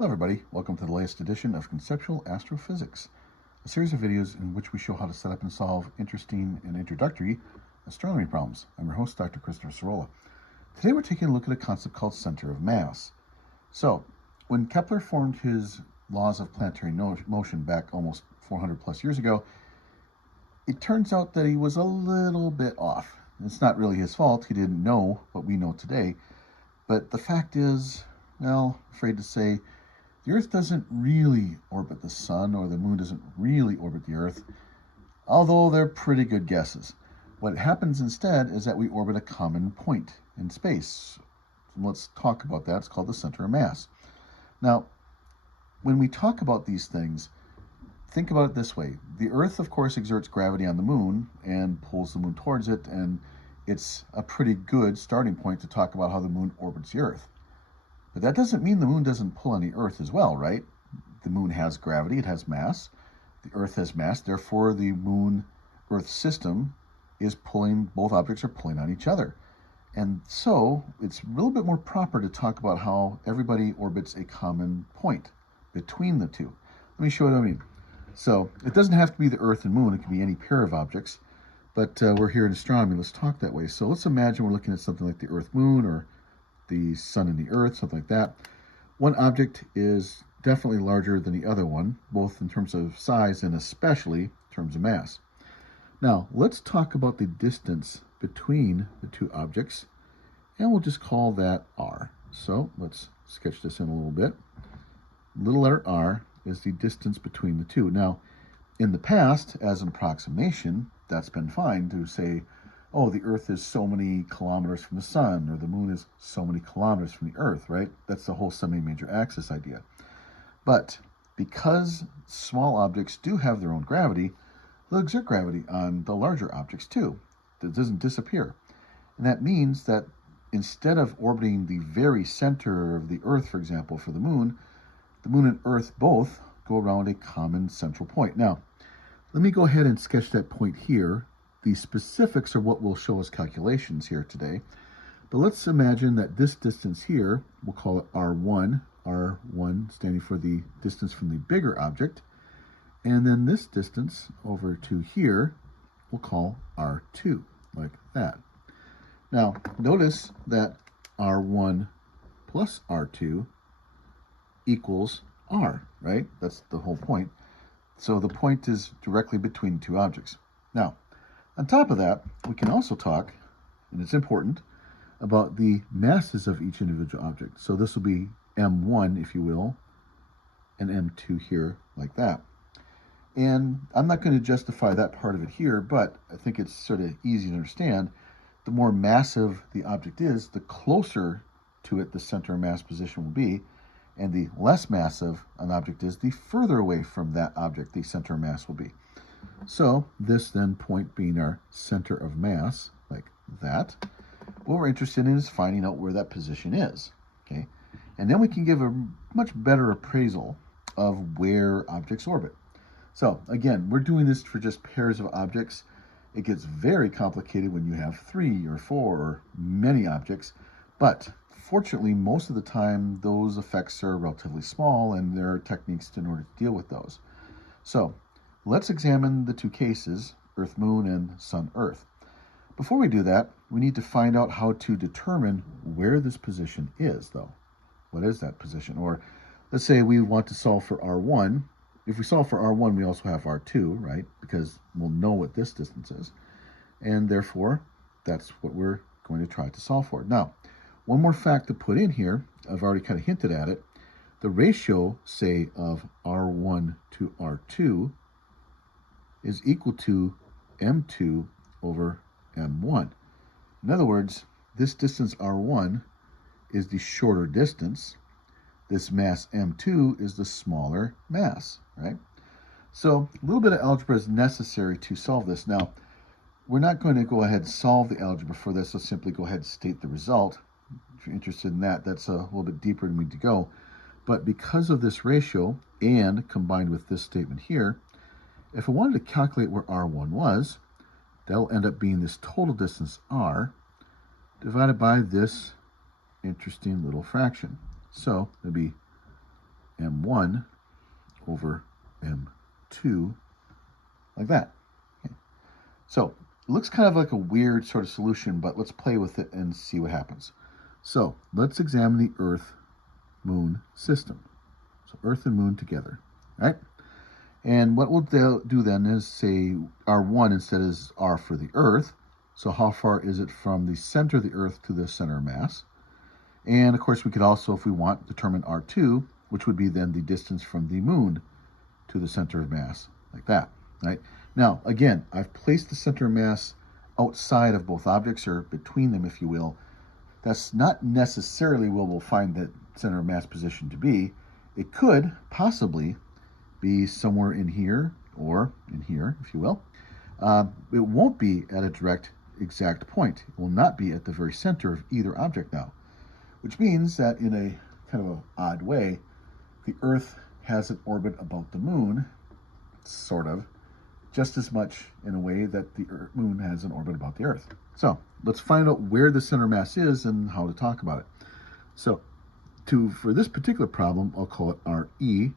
Hello everybody, welcome to the latest edition of Conceptual Astrophysics, a series of videos in which we show how to set up and solve interesting and introductory astronomy problems. I'm your host, Dr. Christopher Sorolla. Today we're taking a look at a concept called center of mass. So, when Kepler formed his laws of planetary motion back almost 400 plus years ago, it turns out that he was a little bit off. It's not really his fault, he didn't know what we know today, but the fact is, well, afraid to say, the Earth doesn't really orbit the Sun, or the Moon doesn't really orbit the Earth, although they're pretty good guesses. What happens instead is that we orbit a common point in space. Let's talk about that. It's called the center of mass. Now, when we talk about these things, think about it this way. The Earth, of course, exerts gravity on the Moon and pulls the Moon towards it, and it's a pretty good starting point to talk about how the Moon orbits the Earth. But that doesn't mean the Moon doesn't pull on the Earth as well, right? The Moon has gravity, it has mass. The Earth has mass, therefore the Moon-Earth system is pulling, both objects are pulling on each other. And so it's a little bit more proper to talk about how everybody orbits a common point between the two. Let me show you what I mean. So it doesn't have to be the Earth and Moon, it can be any pair of objects, but we're here in astronomy, let's talk that way. So let's imagine we're looking at something like the Earth-Moon, or the Sun and the Earth, something like that. One object is definitely larger than the other one, both in terms of size and especially in terms of mass. Now, let's talk about the distance between the two objects, and we'll just call that r. So let's sketch this in a little bit. Little letter r is the distance between the two. Now, in the past, as an approximation, that's been fine to say, oh, the Earth is so many kilometers from the Sun, or the Moon is so many kilometers from the Earth, right? That's the whole semi-major axis idea. But because small objects do have their own gravity, they'll exert gravity on the larger objects too. It doesn't disappear. And that means that instead of orbiting the very center of the Earth, for example, for the Moon and Earth both go around a common central point. Now, let me go ahead and sketch that point here. The specifics are what will show us calculations here today. But let's imagine that this distance here, we'll call it R1, R1 standing for the distance from the bigger object. And then this distance over to here, we'll call R2, like that. Now, notice that R1 plus R2 equals R, right? That's the whole point. So the point is directly between two objects. Now, on top of that, we can also talk, and it's important, about the masses of each individual object. So this will be M1, if you will, and M2 here, like that. And I'm not going to justify that part of it here, but I think it's sort of easy to understand. The more massive the object is, the closer to it the center of mass position will be, and the less massive an object is, the further away from that object the center of mass will be. So this then point being our center of mass, like that, what we're interested in is finding out where that position is, okay? And then we can give a much better appraisal of where objects orbit. So again, we're doing this for just pairs of objects. It gets very complicated when you have 3 or 4 or many objects, but fortunately, most of the time, those effects are relatively small, and there are techniques in order to deal with those. So let's examine the two cases, Earth-Moon and Sun-Earth. Before we do that, we need to find out how to determine where this position is, though. What is that position? Or let's say we want to solve for R1. If we solve for R1, we also have R2, right? Because we'll know what this distance is. And therefore, that's what we're going to try to solve for. Now, one more fact to put in here, I've already kind of hinted at it. The ratio, say, of R1 to R2 is equal to M2 over M1. In other words, this distance R1 is the shorter distance. This mass M2 is the smaller mass, right? So a little bit of algebra is necessary to solve this. Now, we're not going to go ahead and solve the algebra for this. Let's simply go ahead and state the result. If you're interested in that, that's a little bit deeper than we need to go. But because of this ratio, and combined with this statement here, if I wanted to calculate where R1 was, that'll end up being this total distance R divided by this interesting little fraction. So it'll be m1 over m2, like that. Okay. So it looks kind of like a weird sort of solution, but let's play with it and see what happens. So let's examine the Earth-Moon system. So Earth and Moon together, right? And what we'll do then is say R1 instead is R for the Earth. So how far is it from the center of the Earth to the center of mass? And of course we could also, if we want, determine R2, which would be then the distance from the Moon to the center of mass, like that, right? Now, again, I've placed the center of mass outside of both objects, or between them, if you will. That's not necessarily where we'll find the center of mass position to be. It could possibly be somewhere in here or in here, if you will. It won't be at a direct exact point. It will not be at the very center of either object now, which means that in a kind of an odd way, the Earth has an orbit about the Moon, sort of, just as much in a way that the Moon has an orbit about the Earth. So let's find out where the center mass is and how to talk about it. So for this particular problem, I'll call it RE,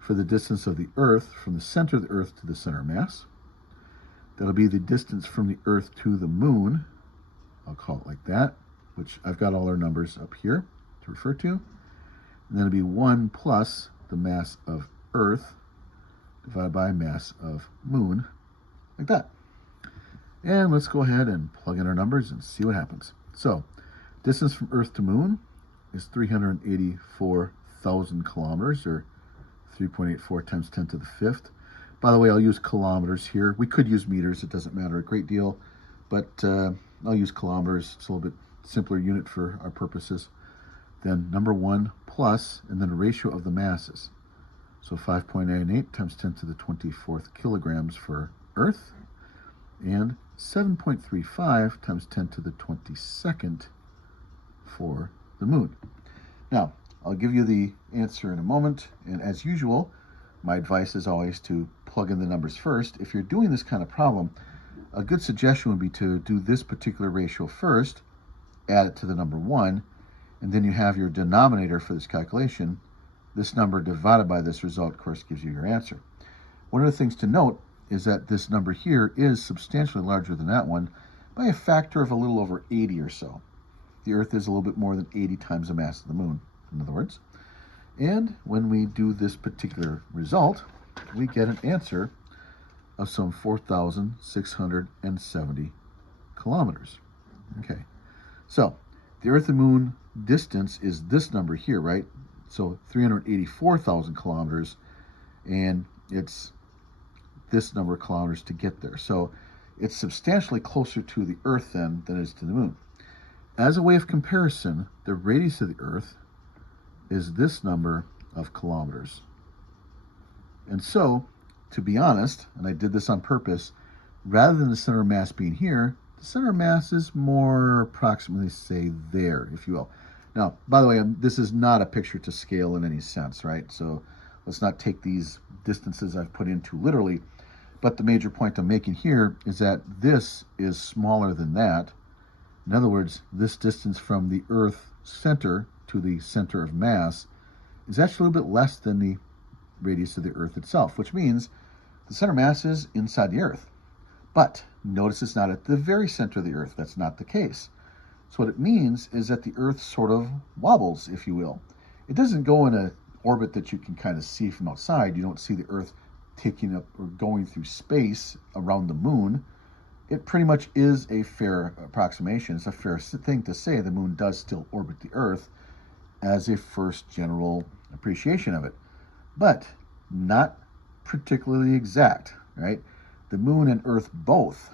for the distance of the Earth from the center of the Earth to the center mass. That'll be the distance from the Earth to the Moon. I'll call it like that, which I've got all our numbers up here to refer to. And then it'll be 1 plus the mass of Earth divided by mass of Moon, like that. And let's go ahead and plug in our numbers and see what happens. So distance from Earth to Moon is 384,000 kilometers, or 3.84 times 10 to the 5th. By the way, I'll use kilometers here. We could use meters. It doesn't matter a great deal, but I'll use kilometers. It's a little bit simpler unit for our purposes. Then number 1 plus, and then a ratio of the masses. So 5.98 times 10 to the 24th kilograms for Earth, and 7.35 times 10 to the 22nd for the Moon. Now, I'll give you the answer in a moment, and as usual, my advice is always to plug in the numbers first. If you're doing this kind of problem, a good suggestion would be to do this particular ratio first, add it to the number 1, and then you have your denominator for this calculation. This number divided by this result, of course, gives you your answer. One of the things to note is that this number here is substantially larger than that one by a factor of a little over 80 or so. The Earth is a little bit more than 80 times the mass of the Moon, in other words. And when we do this particular result, we get an answer of some 4,670 kilometers. Okay, so the Earth and Moon distance is this number here, right? So 384,000 kilometers, and it's this number of kilometers to get there. So it's substantially closer to the Earth then than it is to the Moon. As a way of comparison, the radius of the Earth is this number of kilometers. And so, to be honest, and I did this on purpose, rather than the center of mass being here, the center of mass is more approximately, say, there, if you will. Now, by the way, this is not a picture to scale in any sense, right? So let's not take these distances I've put in too literally. But the major point I'm making here is that this is smaller than that. In other words, this distance from the Earth center to the center of mass is actually a little bit less than the radius of the Earth itself, which means the center mass is inside the Earth. But notice it's not at the very center of the Earth. That's not the case. So what it means is that the Earth sort of wobbles, if you will. It doesn't go in an orbit that you can kind of see from outside. You don't see the Earth taking up or going through space around the Moon. It pretty much is a fair approximation. It's a fair thing to say the Moon does still orbit the Earth as a first general appreciation of it, but not particularly exact, right? The Moon and Earth both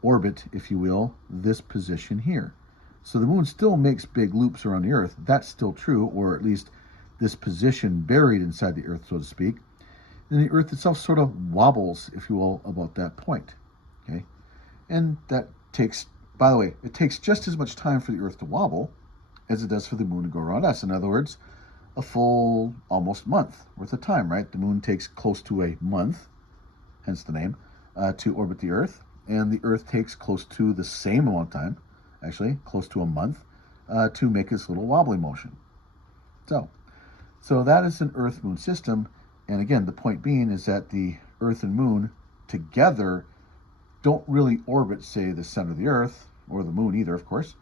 orbit, if you will, this position here. So the Moon still makes big loops around the Earth. That's still true, or at least this position buried inside the Earth, so to speak. And the Earth itself sort of wobbles, if you will, about that point, okay? And that takes, by the way, it takes just as much time for the Earth to wobble as it does for the Moon to go around us. In other words, a full almost month worth of time, right? The Moon takes close to a month, hence the name, to orbit the Earth, and the Earth takes close to the same amount of time, actually close to a month, to make this little wobbly motion. So So that is an Earth-Moon system. And again, the point being is that the Earth and Moon together don't really orbit, say, the center of the Earth, or the Moon either, of course.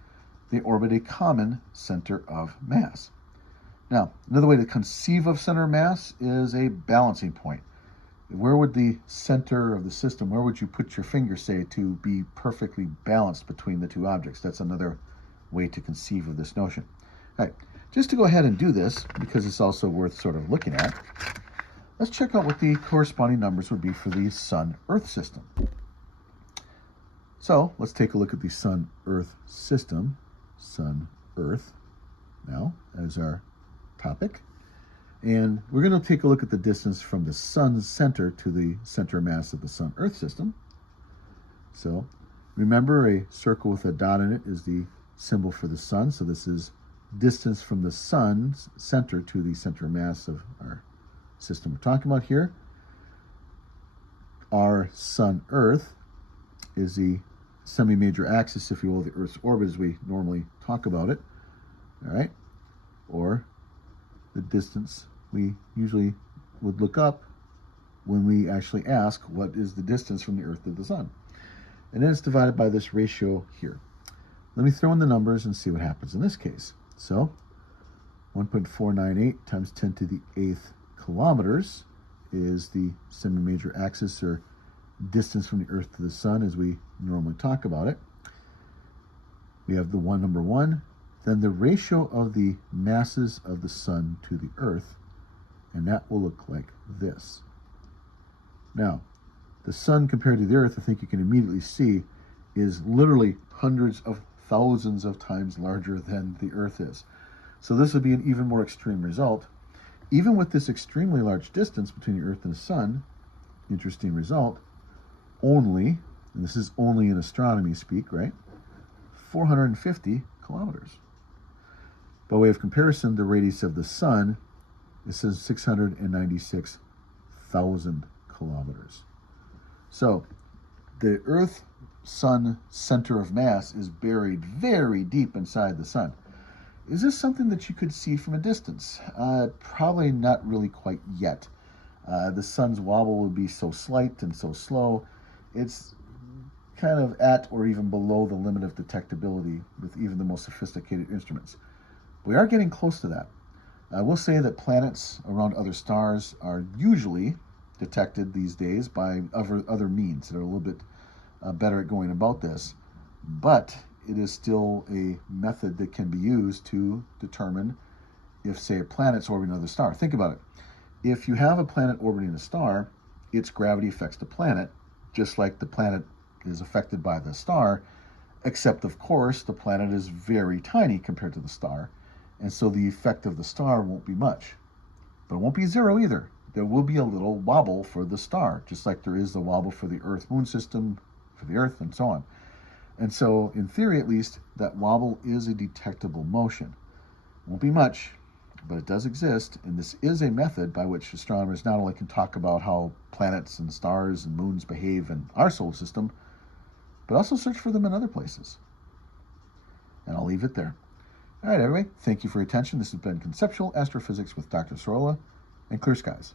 They orbit a common center of mass. Now, another way to conceive of center of mass is a balancing point. Where would the center of the system, where would you put your finger, say, to be perfectly balanced between the two objects? That's another way to conceive of this notion. All right, just to go ahead and do this, because it's also worth sort of looking at, let's check out what the corresponding numbers would be for the Sun-Earth system. So let's take a look at the Sun-Earth system, Sun-Earth, now as our topic. And we're going to take a look at the distance from the Sun's center to the center mass of the Sun-Earth system. So remember, a circle with a dot in it is the symbol for the Sun. So this is distance from the Sun's center to the center mass of our system we're talking about here. Our Sun-Earth is the semi-major axis, if you will, of the Earth's orbit as we normally talk about it. All right, or the distance we usually would look up when we actually ask what is the distance from the Earth to the Sun. And then it's divided by this ratio here. Let me throw in the numbers and see what happens in this case. So 1.498 times 10 to the 8th kilometers is the semi-major axis, or distance from the Earth to the Sun as we normally talk about it. We have the number one, then the ratio of the masses of the Sun to the Earth, and that will look like this. Now, the Sun compared to the Earth, I think you can immediately see, is literally hundreds of thousands of times larger than the Earth is. So this would be an even more extreme result. Even with this extremely large distance between the Earth and the Sun, interesting result, only, and this is only in astronomy speak, right, 450 kilometers. By way of comparison, the radius of the Sun, it says 696,000 kilometers. So the Earth-Sun center of mass is buried very deep inside the Sun. Is this something that you could see from a distance? Probably not really quite yet. The Sun's wobble would be so slight and so slow. It's kind of at or even below the limit of detectability with even the most sophisticated instruments. We are getting close to that. I will say that planets around other stars are usually detected these days by other means that are a little bit better at going about this, but it is still a method that can be used to determine if, say, a planet's orbiting another star. Think about it. If you have a planet orbiting a star, its gravity affects the planet, just like the planet is affected by the star, except, of course, the planet is very tiny compared to the star, and so the effect of the star won't be much. But it won't be zero either. There will be a little wobble for the star, just like there is the wobble for the Earth-Moon system, for the Earth, and so on. And so, in theory at least, that wobble is a detectable motion. It won't be much, but it does exist, and this is a method by which astronomers not only can talk about how planets and stars and moons behave in our solar system, but also search for them in other places. And I'll leave it there. All right, everybody, thank you for your attention. This has been Conceptual Astrophysics with Dr. Sorolla, and clear skies.